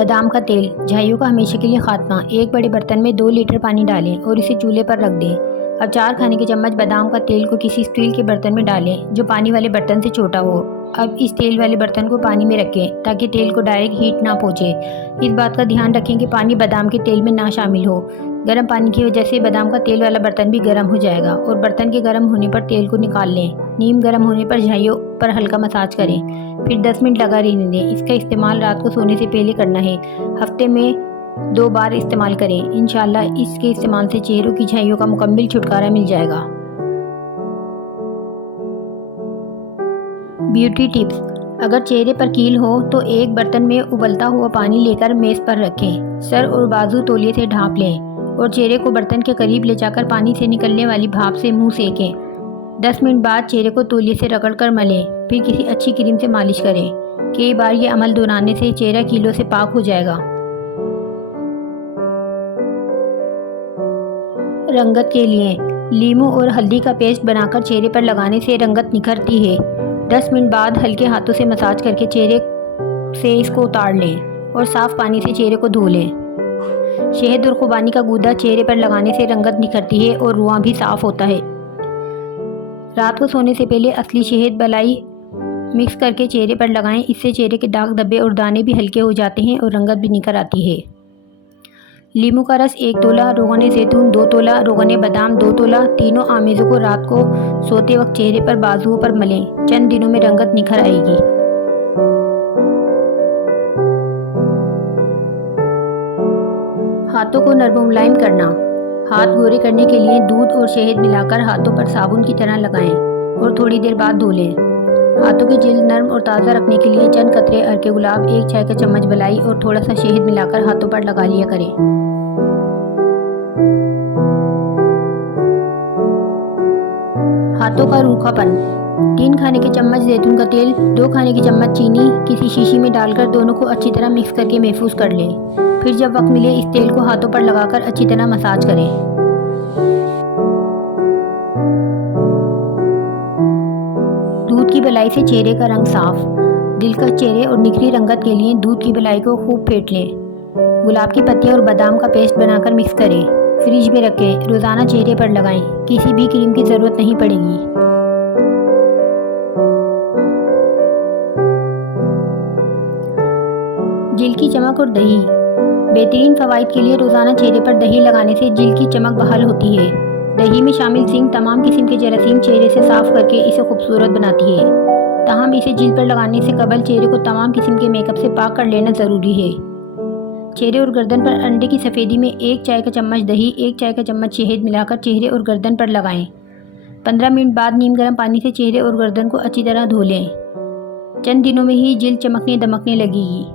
बादाम का तेल, झाइयों का हमेशा के लिए खात्मा। एक बड़े बर्तन में 2 लीटर पानी डालें और इसे चूल्हे पर रख दें। अब 4 खाने के चम्मच बादाम का तेल को किसी स्टील के बर्तन में डालें जो पानी वाले बर्तन से छोटा हो। अब इस तेल वाले बर्तन को पानी में रखें ताकि तेल को डायरेक्ट हीट ना पहुँचे। इस बात का ध्यान रखें कि पानी बादाम के तेल में ना शामिल हो। गर्म पानी की वजह से बादाम का तेल वाला बर्तन भी गर्म हो जाएगा और बर्तन के गर्म होने पर तेल को निकाल लें। नीम गर्म होने पर झाइयों पर हल्का मसाज करें, फिर 10 मिनट लगा रहने दें। इसका इस्तेमाल रात को सोने से पहले करना है। हफ्ते में 2 बार इस्तेमाल करें। इंशाल्लाह इसके इस्तेमाल से चेहरों की झाइयों का मुकम्मल छुटकारा मिल जाएगा। ब्यूटी टिप्स, अगर चेहरे पर कील हो तो एक बर्तन में उबलता हुआ पानी लेकर मेज पर रखें। सर और बाजू तौलिए से ढांप लें और चेहरे को बर्तन के करीब ले जाकर पानी से निकलने वाली भाप से मुंह सेकें। 10 मिनट बाद चेहरे को तौलिए से रगड़कर मलें, फिर किसी अच्छी क्रीम से मालिश करें। कई बार ये अमल दोहराने से चेहरा कीलों से पाक हो जाएगा। रंगत के लिए लीमू और हल्दी का पेस्ट बनाकर चेहरे पर लगाने से रंगत निखरती है। 10 मिनट बाद हल्के हाथों से मसाज करके चेहरे से इसको उतार लें और साफ़ पानी से चेहरे को धो लें। शहद और खुबानी का गूदा चेहरे पर लगाने से रंगत निखरती है और रुआं भी साफ़ होता है। रात को सोने से पहले असली शहद बलाई मिक्स करके चेहरे पर लगाएं। इससे चेहरे के दाग धब्बे और दाने भी हल्के हो जाते हैं और रंगत भी निखर आती है। लीमू का रस 1 तोला, रोगन जैतून 2 तोला, रोगन बादाम 2 तोला, तीनों आमेज़ों को रात को सोते वक्त चेहरे पर बाजुओं पर मलें। चंद दिनों में रंगत निखर आएगी। हाथों को नरम मुलायम करना, हाथ गोरे करने के लिए दूध और शहद मिलाकर हाथों पर साबुन की तरह लगाएं और थोड़ी देर बाद धो लें। हाथों की जिल्द नरम और ताज़ा रखने के लिए चंद कतरे अर्के गुलाब, 1 चाय का चम्मच बलाई और थोड़ा सा शहद मिलाकर हाथों पर लगा लिया करें। हाथों का रूखापन, 3 खाने के चम्मच जैतून का तेल, 2 खाने के चम्मच चीनी किसी शीशी में डालकर दोनों को अच्छी तरह मिक्स करके महफूज कर लें। फिर जब वक्त मिले इस तेल को हाथों पर लगाकर अच्छी तरह मसाज करें। दूध की बलाई से चेहरे का रंग साफ, दिलकश चेहरे और निखरी रंगत के लिए दूध की बलाई को खूब फेंट लें। गुलाब की पत्तियां और बादाम का पेस्ट बनाकर मिक्स करें, फ्रिज में रखें, रोज़ाना चेहरे पर लगाएं। किसी भी क्रीम की ज़रूरत नहीं पड़ेगी। जिल्द की चमक और दही, बेहतरीन फ़वाइद के लिए रोज़ाना चेहरे पर दही लगाने से जिल्द की चमक बहाल होती है। दही में शामिल जिंक तमाम किस्म के जरासीम चेहरे से साफ़ करके इसे खूबसूरत बनाती है। ताहम इसे जिल्द पर लगाने से कबल चेहरे को तमाम किस्म के मेकअप से पाक कर लेना ज़रूरी है। चेहरे और गर्दन पर अंडे की सफ़ेदी में 1 चाय का चम्मच दही, 1 चाय का चम्मच शहद मिलाकर चेहरे और गर्दन पर लगाएं। 15 मिनट बाद नीम गर्म पानी से चेहरे और गर्दन को अच्छी तरह धो लें। चंद दिनों में ही जिल्द चमकने दमकने लगेगी।